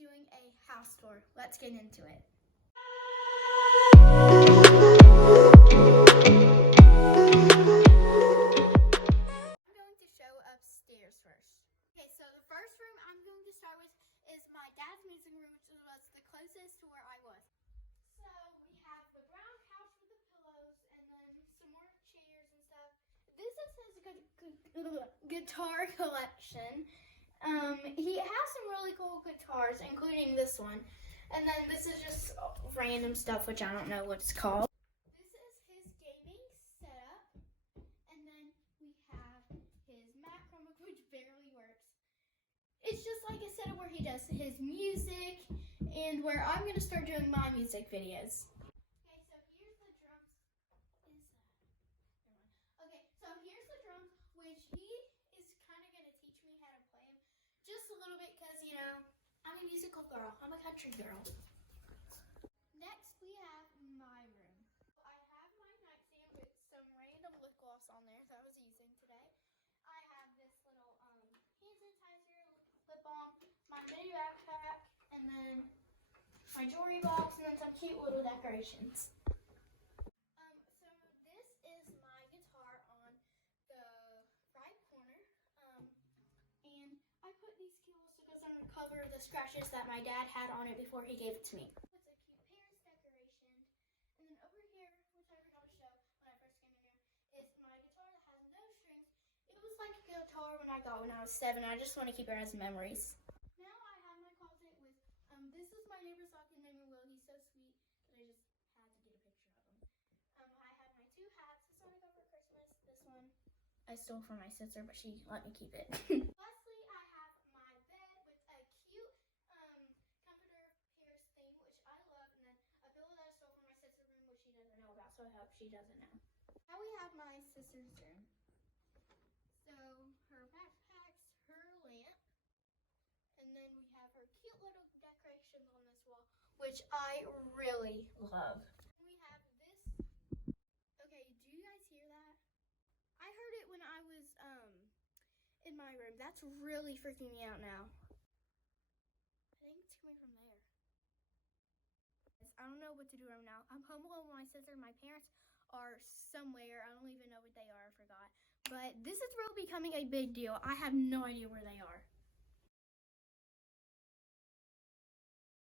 doing a house tour. Let's get into it. I'm going to show upstairs first. Okay, so the first room I'm going to start with is my dad's music room, which was the closest to where I was. So we have the brown couch with the pillows and then some more chairs and stuff. This is his guitar collection. He has some really cool guitars, including this one. And then this is just random stuff, which I don't know what it's called. This is his gaming setup. And then we have his Mac Chromebook, which barely works. It's just like a setup where he does his music and where I'm going to start doing my music videos. Okay, so here's the drums. Okay, so here's the drums, which he is kind of going to teach me how to play them. Just a little bit because, you know, I'm a musical girl. I'm a country girl. Next, we have my room. I have my nightstand with some random lip gloss on there that I was using today. I have this little hand sanitizer, lip balm, my mini backpack, and then my jewelry box, and then some cute little decorations. So this is my guitar on the right corner. And I put these cute little stickers on to cover the scratches that my dad had on it before he gave it to me. It's a cute parents decoration. And then over here, which I forgot to show when I first came in here, is my guitar that has no strings. It was like a guitar when I got when I was 7. I just want to keep it as memories. Now I have my closet with, this is my neighbor's dog named Will. He's so sweet that I just had to get a picture of him. I have my 2 hats. This one I got for Christmas. This one I stole from my sister, but she let me keep it. Lastly, I have my bed with a cute comforter Paris theme, which I love, and then a pillow that I stole from my sister's room, which she doesn't know about, so I hope she doesn't know. Now we have my sister's room. So her backpacks, her lamp, and then we have her cute little decorations on this wall, which I really love. We have this. Okay, do you guys hear that? I heard it when I was in my room. That's really freaking me out now. I think it's coming from there. I don't know what to do right now. I'm home alone with my sister. My parents are somewhere. I don't even know what they are. I forgot. But this is really becoming a big deal. I have no idea where they are.